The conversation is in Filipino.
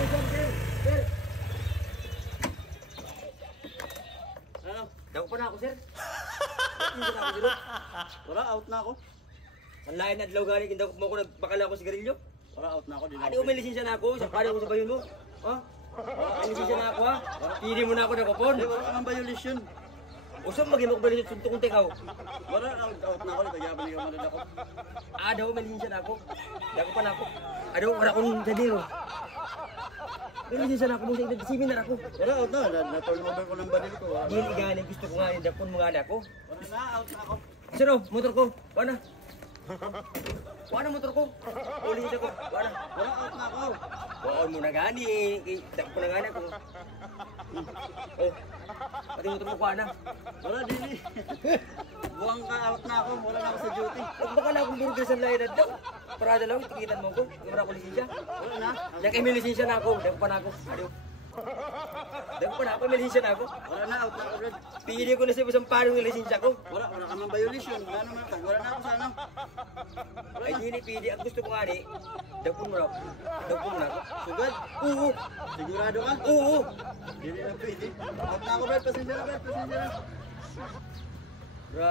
Sir. Ano? Daw pa na ako, sir. Hindi na ako, sir. Wala, out na ako. Ang lain na adlaw gani, kindaw mo ko nagbakala ako sigarilyo. Wala, out na ako. Ano may lisensya na ako? Sa pare ko sa bayon mo. Ha? May lisensya na ako, ha? Pili mo na ako ng kupon. Wala ka ng violation. Usap maging mo balik suntok kung tekaw. Wala, out na ako. Tagayaban niyo man ako. Daw may lisensya na ako. Dago pa na ako. Wala akong dadiro. May lisensya na ako mo sa seminar ako. Wala, out na. Na-turn over ko ng baril ko. Dili gani gusto ko nga yung dapon mga anak ko. Wala na, out na ako. Sino, motor ko. Wala. Wala motor ko. Uli ko. Wala. Wala, out na ako. Wala mo na gani. Dapon na gani ako. Oh. Pati motor ko kuha na. Wala, dili. Buwang ka, out na ako. Wala na ako sa duty. Huwag baka na akong burger sa layan daw. Parada lang, tikitan mo ko. Wala ko lisensya. Wala na. Yan kay may lisensya na ako. Dago pa na ako. Dago pa na ako. May lisensya na ako. Wala na, out na ako, Brad. Pili ko na sa isang parang ng lisensya ko. Wala ka ng violation. Wala naman ka. Wala na ako sa ano. Ay, hindi pili. Ang gusto ko nga ni, dago mo na ako. Dago mo na ako. Sugad? Oo. Sigurado ka? Oo. Dili na pwede. Out na ako, Brad. Pasensya na, Brad. Pasensya na. Bro.